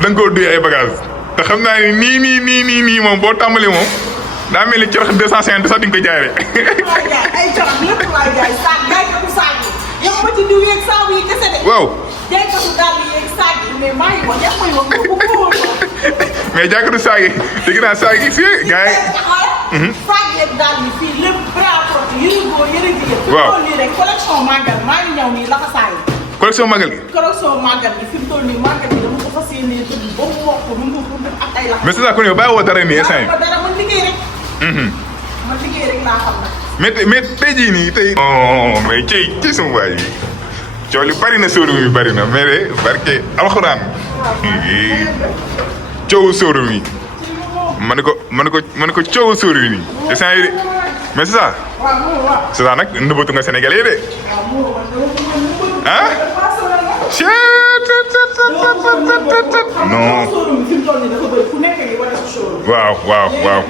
da nga koo duy ay bagages te xam naa ni nii moom boo tàmbalee moom daa mel ni corox 250 sax di nga ko jaay rek. waay jaay ay corox lépp waay jaay saag jaay ko du saag yi yow ma ci diw yeeg saabu yi kese de. waaw jaay ko du dàll yeeg saag yi mais maa ngi wax yàq may wax ko mais jàkkatu saag yi dégg naa saag yi fii gars yi. saag yeeg dàll yi fii lépp prêt-à-porter yëre góor yëre jigéen. waaw fi mu toll nii rek collection màggal maa ngi ñëw nii laxasaay yi. collection magal gi. collection màggal gi fi mu toll nii màggal gi dama ko fas yéenee tëdd ba mu mokk nu mu ak ay laxasaay. mais c'est ça kon yow bàyyi woo dara nii instant yi. dara man liggéey rek. man liggéey rek laa xam nag. mais tey jii nii tey. non mais ci sama waay bi coow li bari na sóorum yi bari na mais de barke alxuraan coowu sóorum yi ma ne ko coowu sóorum yi nii instant yi de mais c'est ça. c'est ça nag nëbbatu nga Sénégalais de ah. non. waaw.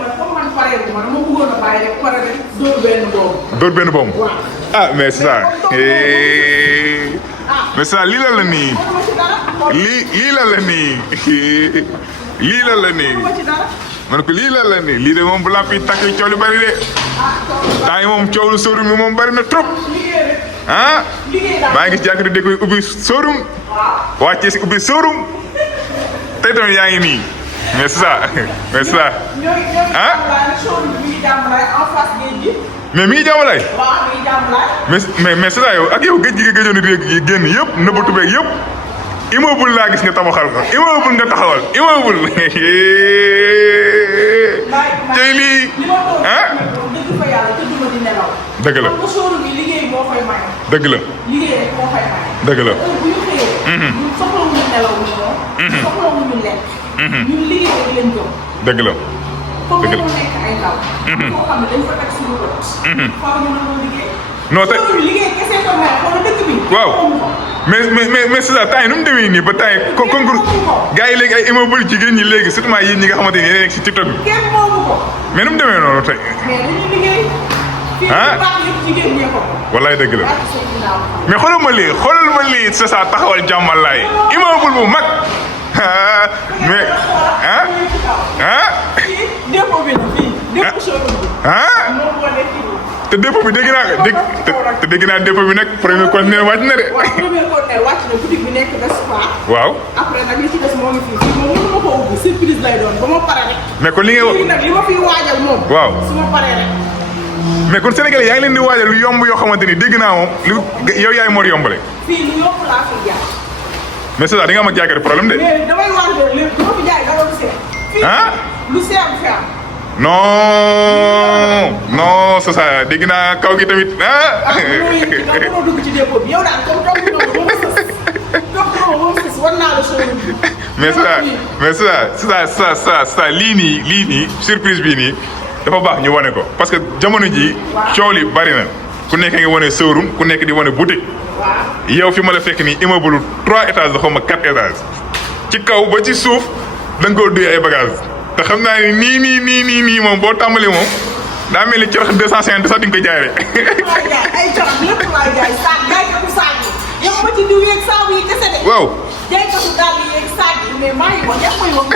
dóor benn bomb. ah mais c'est ça. mais c'est ça lii la nii. lii la nii. lii la nii. ma ne ko lii la nii lii de moom bu lamp yi tàkk coow li bari de. temps yi moom coow lu sóorum mi moom bari na trop. ah maa ngi gis jàkkati dégg koy ubbi sóorum. wàccee si ubbi sóorum. tey tamit yaa ngi nii. mais c'est ça mais c'est ça. ah. mais mi ngi jàmbalaay. mais c'est ça yow ak yow géej gi nga gëjoon di génn yëpp nëbbatu beeg yëpp. immeuble laa gis nga tabaxal ko immeuble nga taxawal immeuble. tey lii ah. dëgg la. dëgg la. dëgg la. dëgg la. dëgg la. non tey waaw mais c'est ça temps yi nu mu demee nii ba temps yi concours gars yi léegi ay immeuble jigéen ñi léegi surtout yéen ñi nga xamante ni yéen a nekk si TikTok bi mais nu mu demee noonu tey. ah wallaay dëgg la mais xoolal ma lii c'est ça taxawal jàmmalaay immeuble bu mag mais te dépôt bi dégg naa dépôt bi nag premier conteneur wàcc na de. waaw premier conteneur wàcc na boutique bi nekk Espoir. waaw après nag li ci des moo ngi fii moom mënu ma ko ubbi surprise lay doon ba ma pare rek. mais kon li ngay wax léegi nag li ma fiy waajal moom. waaw su ma paree rek. mais kon Sénégalais yaa ngi leen di waajal lu yomb yoo xamante ni dégg naa moom lu yow yaay moo yombale. fii lu yomb laa fi jaay. mais c'est ça di nga am ak jaaykat problème de. mais damay waajal lépp dama fi jaay dara lu seer. fii lu seer bu fi am. non c'est ça dégg naa kaw gi tamit ah. mënoo dugg ci dépôt bi yow daal comme toog noonu ba mu sës war naa la showroom bi. mais c'est ça lii nii surprise bii nii dafa baax ñu wane ko parce que jamono ji coow li bari na ku nekk nga wane showroom ku nekk di wane boutique. yow fi ma la fekk nii immeuble 3 étages la xaw ma 4 étages ci kaw ba ci suuf da nga koo duy ay bagages. te xam naa nii moom boo tàmbalee moom daa mel ni corox 250 sax di nga ko jaay rek. waay jaay ay corox lépp waay jaay saag jaay ko du saag yi yow ma ci diw yeeg saabu yi kese de. waaw jaay ko du dàll yeeg saag yi mais maa ngi wax yàq may wax ko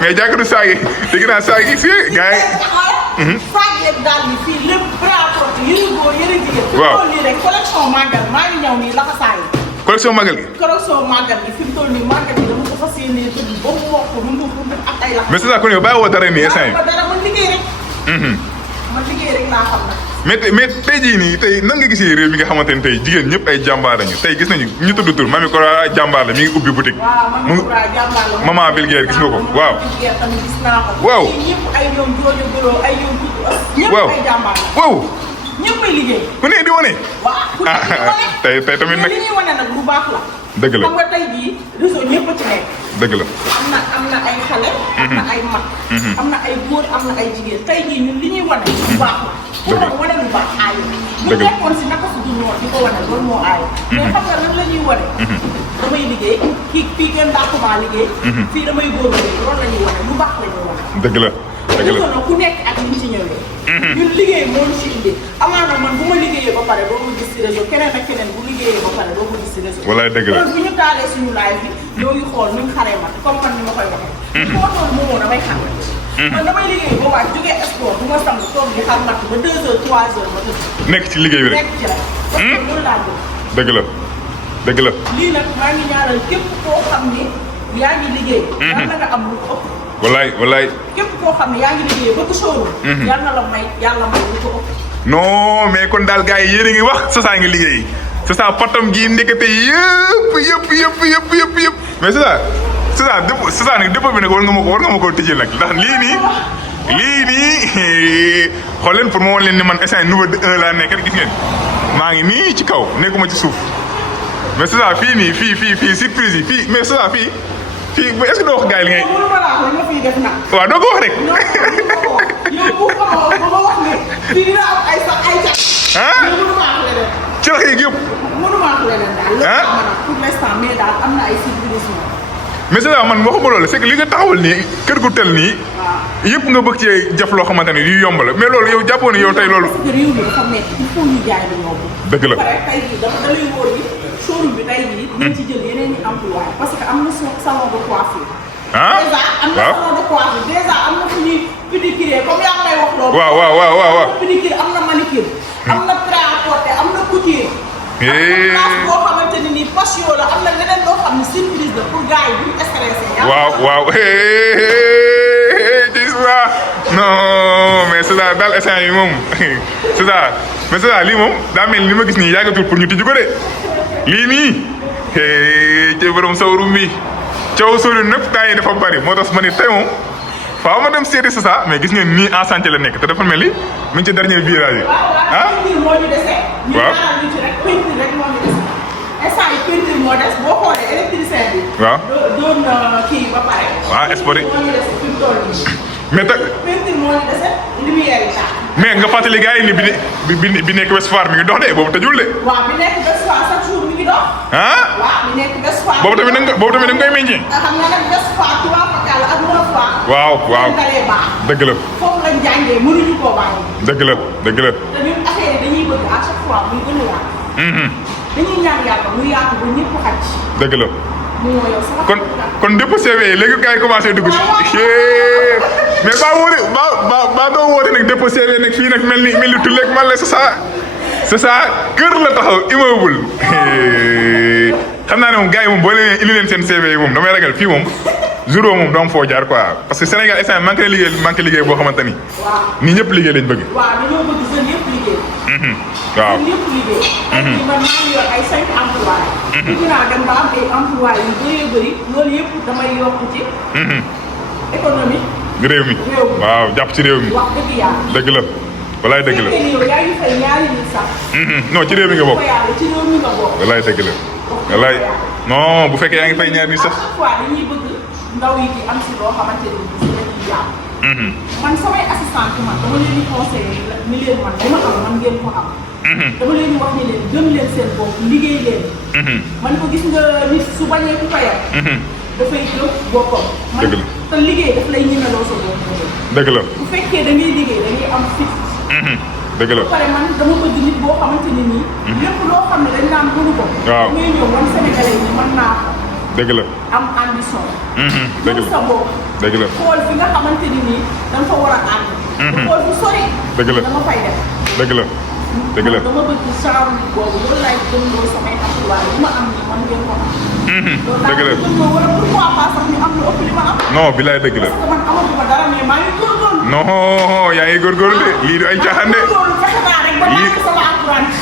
mais jàkkatu saag yi dégg naa saag yi fii gars yi. saag yeeg dàll yi fii lépp prêt-à-porter yëre góor yëre jigéen. waaw fi mu toll nii rek collection màggal maa ngi ñëw nii laxasaay yi. collection magal gi. collection màggal gi fi mu toll nii màggal gi dama ko fas yéenee tëdd ba mu mokk nu mu ak ay laxasaay. mais c'est ça kon yow bàyyi woo dara nii instant yi. dara man liggéey rek. man liggéey rek laa xam nag. mais tey jii nii tey nan nga gisee réew mi nga xamante ne tey jigéen ñëpp ay jàmbaar lañu tey gis nañu ñu tudd tur Mamy Cora jàmbaar la mi ngi ubbi boutique. waaw Mamy Cora jàmbaar la maman Vilguère gis nga ko waaw. Vilguère tamit gis naa ko. waaw ñëpp ay ñoom Jojo Goro ay ñoom ñëpp ay jàmbaar la. waaw. ñëpp ay liggéey. ku ne di wane. waaw ku ne di wane. tey tamit nag li ñuy wane nag lu baax la. dëgg la xam nga tey jii réseau ñëpp a ci nekk. dëgg la. am na ay xale. am na ay mag. am na ay góor am na ay jigéen tey jii ñun li ñuy wane lu baax la. dëgg la pour wane lu baax aayu. dëgg la ñu nekkoon si naka su dul noonu di ko wane loolu moo aayu. mais xam nga lan la ñuy wane. damay liggéey fii kenn daa ko maa liggéey. fii damay góor liggéey loolu la ñuy wane lu baax la ñuy wane. dëgg la dëgg la ku nekk ak ni ci ñëwee. ñun liggéey moo ñu ci indi amaana man bu ma liggéeyee ba pare doo ko gis ci réseau keneen ak keneen bu liggéeyee ba pare doo ko gis ci réseau. walaay dëgg la bu ñu taalee suñu live bi ñoo ngi xool ñu xaree ma comme man ni ma koy waxee. foo toll moomoo damay xam. man damay liggéey ba waaj jógee sport bu ma sang toog di xam mat ba 2 heures 3 heures ma tëdd. nekk ci liggéey bi rek nekk ci rek. parce que loolu laa bëgg. dëgg la dëgg la. lii nag maa ngi ñaanal képp koo xam ni yaa ngi liggéey. yal na nga am lu ëpp. walaay. képp koo xam ne yaa ngi liggéey bëgg showroom. yal na la may yàlla may lu ko ëpp. non mais kon daal gars yi yéen a ngi wax Sasa ngi liggéey Sasa patam gi ndekete yëpp mais Sasa nag dépôt bi nag war nga ma ko tëjee nag ndax lii nii xool leen pour ma wan leen ni man instant niveau 1 laa nekk gis ngeen maa ngi nii ci kaw nekkuma ci suuf mais Sasa fii nii fii surprise yi fii mais Sasa fii est-ce que doo wax gars yi li ngay. mënu ma laa ko nga fiy def nag. waaw doo ko wax rek. yow bu ma wax ne fii dina am ay sax ay cat. ah mënu ma wax leneen. ci la xëy yëpp. mënu ma wax leneen daal. lépp am na pour l'instant mais daal am na ay surprise. mais c'est ça man waxuma loolu c'est que li nga taxawal nii kër gu tel nii. yëpp nga bëgg cee jëf loo xamante ne yu yomb la mais loolu yow jàppoo ne yow tey loolu. parce que réew mi dafa nekk il faut ñu jaay lu yomb. dëgg la ba pare tey jii dafa dalay wóor ni showroom bi tey jii. nañ ci jël yeneen i employé parce que am na salon de coiffure. déjà am na salon de coiffure déjà am na fu ñuy pédicure comme yaa may wax loolu. waaw. am na pédicure am na manicure. am na prêt-à-porter am na couture. am na place boo xamante ne nii passion la am na leneen loo xam ne surprise la pour gars yi bu ñu stressé. waaw gis nga non mais c'est ça daal instant yi moom c'est ça mais c'est ça lii moom daa mel ni ma gis nii yàggatul pour ñu tijji ko de lii nii ci borom sawrum bi coow sori nëpp temps yi dafa bari moo tax ma ni tey moom faaw ma dem seeti Sasa mais gis ngeen nii en chantier la nekk te dafa mel ni mu ngi ci dernier virage yi ah. moo ñu dese. waaw ñu ci rek peinture rek moo ñu dese instant yi peinture moo des boo xoolee électricien bi. waaw doon kii ba pare. waaw exporté moo ñu dese fi mu toll nii. mais ta peinture moo ñu dese lumière yi tax. mais nga fàttali gars yi ni bi nekk West Foire mi ngi dox de boobu tëjul de. waaw bi nekk West Foire chaque jour mi ngi dox. ah. waaw bi nekk West Foire. boobu tamit da nga koy meññee. xam nga nag West Foire ci waa Fakal ak Nord Foire. waaw dalee baax. dëgg la. foofu lañ jàngee mënuñu koo bàyyi. dëgg la. te ñun affaire yi dañuy bëgg à chaque fois muy gën a yaatu. dañuy ñaan yàlla muy yaatu ba ñëpp xaj. dëgg la. kon kon dépôt CV yi léegi gars yi commencé dugg si. mais ba doo woote nag dépôt CV nag fii nag mel ni tulleeg man la c'est ça kër la taxaw immeuble. xam naa ne moom gars yi moom boo leen indi leen seen CV yi moom damay ragal fii moom jour moom doo foo jaar quoi parce que Sénégal instant manqué liggéey boo xamante ni. nii ñëpp liggéey lañ bëgg. waaw dañoo bëgg jeunes yëpp liggéey. waaw jeunes yëpp liggéey. man maa ngi yor ay 5 emplois. bëgg naa dem ba am ay emplois yu bëree bëri loolu yëpp damay yokk ci. économie. réew mi waaw jàpp ci réew mi. wax dëgg yàlla. dëgg la walaay dëgg la. yow yaa ngi fay ñaari nit sax. non ci réew mi nga bokk. ci réew mi nga bokk. walaay dëgg la. walaay non bu fekkee yaa ngi fay ñaari nit sax. à chaque fois dañuy bëgg ndaw yi di am si loo xamante ne bii si la ñuy jàpp. man samay assistante man dama leen di conseillé ni leen man dama am man ngeen ko am. dama leen di wax ni leen gëm leen seen bopp liggéey leen. man ko gis nga nit su bañee ku fayal. dafay gëm boppam. dëgg la te liggéey daf lay ñemeloo sa bopp. dëgg la bu fekkee da ngay liggéey da ngay am fit. dëgg la ba pare man dama bëgg nit boo xamante ne nii. lépp loo xam ne dañ naan mënu ko. waaw ngay ñëw man Sénégalais yi mën naa ko. dëgg la am ambition. dëgg la sa bopp. dëgg la xool fi nga xamante ni nii da nga fa war a àgg. xool fu sori. dëgg la dama fay def. dëgg la dëgg la dama bëgg genre boobu loolu laay gëm loolu samay emplois yi ma am nii man ngeen ko am. dëgg la loolu laa wala pourquoi pas sax ñu am lu ëpp li ma am. non bilaay dëgg la. parce que man amatuma dara mais maa ngi góorgóorlu. non yaa ngi góorgóorlu de lii du ay caaxaan de. góorgóorlu fexe naa rek ba marqué sama empreinte.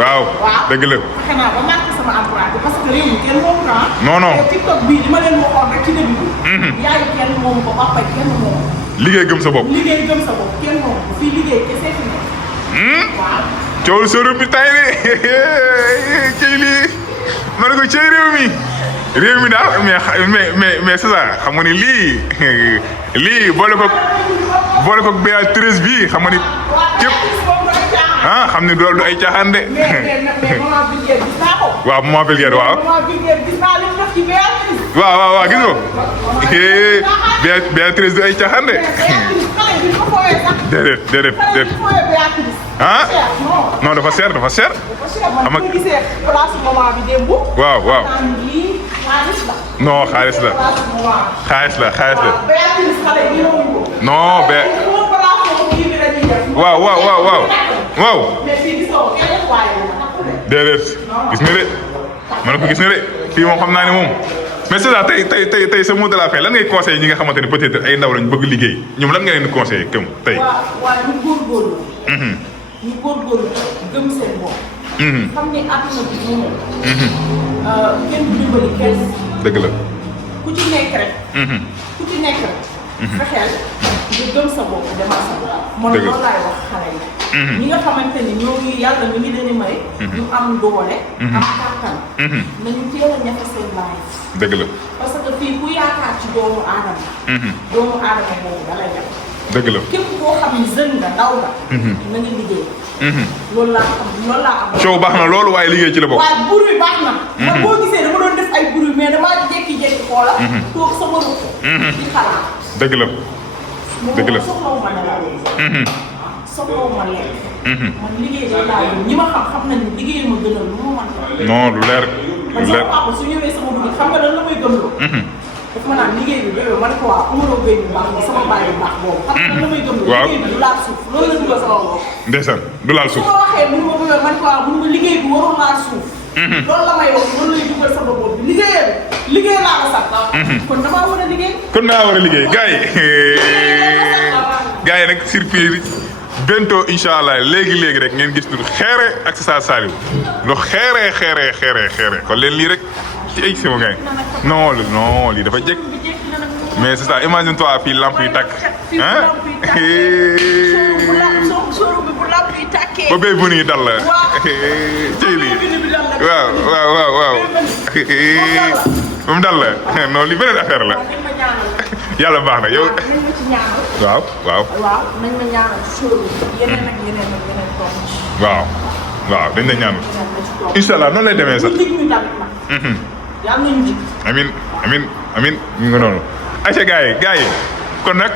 waaw dëgg la. fexe naa ba marqué sama empreinte parce que réew mi kenn moomu naa. non TikTok bii li ma leen waxoon rek ci début bi. yaayu kenn moomu ko papa kenn moomu. liggéey gëm sa bopp. liggéey gëm sa bopp kenn moomu ko fii liggéey kese fi nekk. waaw. coow sóoru bi tay de cey lii ma ne ko cey réew mi daal mais c'est ça xam nga ni lii boole ko Béatrice bii xam nga ni képp xam ni loolu du ay caaxaan de. mais maman Vulgaire gis naa ko. waaw maman Vulgaire waaw. maman Vulgaire gis naa li mu def ci Béatrice. waaw gis nga. Béatrice du ay caaxaan de. xale bi ko fooyee sax. déedéet. xale bi fooyee Béatrice. ah non. non dafa cher. dafa cher man ko gisee place moment bi démb. waaw. naan lii xaalis la. non xaalis la. place moment. xaalis la. waaw Béatrice xale bi ñëwuñu ko. non bé. waaw. mais fii gisoo kenn waaye déedéet gis nga de man ko gis nga de fii moom xam naa ne moom mais c'est ça tey sa mot de la fin lan ngay conseillé ñi nga xamante ne peut-être ay ndaw lañ bëgg liggéey ñoom lan nga leen di conseillé comme tey. waaw ñu góorgóorlu. ñu góorgóorlu gëm seen bopp. xam ne àdduna bi moom. kenn du dimbali kenn. dëgg la. ku ci nekk rek. fexeel nga gëm sa bopp demal sa bopp. man loolu laay wax xale yi. ñi nga xamante ni ñoo ngi yàlla mi ngi leen di may. ñu am doole. am kàttan. nañu teel a ñafe seen life. dëgg la. parce que fii ku yaakaar ci doomu aadama. doomu aadama boobu da lay def. dëgg la. képp koo xam ni jeune nga ndaw nga. na nga liggéey. loolu laa am. coow baax na loolu waaye liggéey ci la bokk. waaye bruit baax na. man boo gisee dama doon def ay bruit mais damaa jékki-jékki xoola. toog sama ruq. di xalaat. dëgg la. dëgg la soxlawuma nelaw. soxlawuma lekk. man liggéey bi laa yow ñi ma xam nañ ni liggéey ma gënal lu ma mën. non lu leer. man sama papa su ñëwee sama dugub xam nga lan la may gëmloo. daf ma naan liggéey bi bébé man ko waa Umaro Gueye bu baax bi sama baay bu baax boobu. xam nga lan la may gëmloo. waaw liggéey bi du laal suuf loolu la dugal sama bopp. ndeysaan du laal suuf. su ma waxee mun ma bébé man ko waa mun ma liggéey bi warul laal suuf. loolu la may wax loolu lay dugal sama bopp bi liggéey laa ko sax. kon damaa war a liggéey. kon naa war a liggéey gars yi nag surprise bientôt incha allah léegi rek ngeen gis lu xeere ak sa Saliou lu xeere kon leen lii rek ci ay sama gars yi non lii dafa jekk mais c'est ça imagine toi fii lamp yi tàkk ah ba béy bu nii dal la cey lii waaw moom dal la non li beneen affaire la yàlla baax na yow. waaw. nañ ma ñaanal sóoru yeneen ak yeneen toog. waaw dañ la ñaanal. incha allah noonu lay demee sax. yàlla nañu jig. amiin ñu ngi noonu. ayca gars yi kon nag.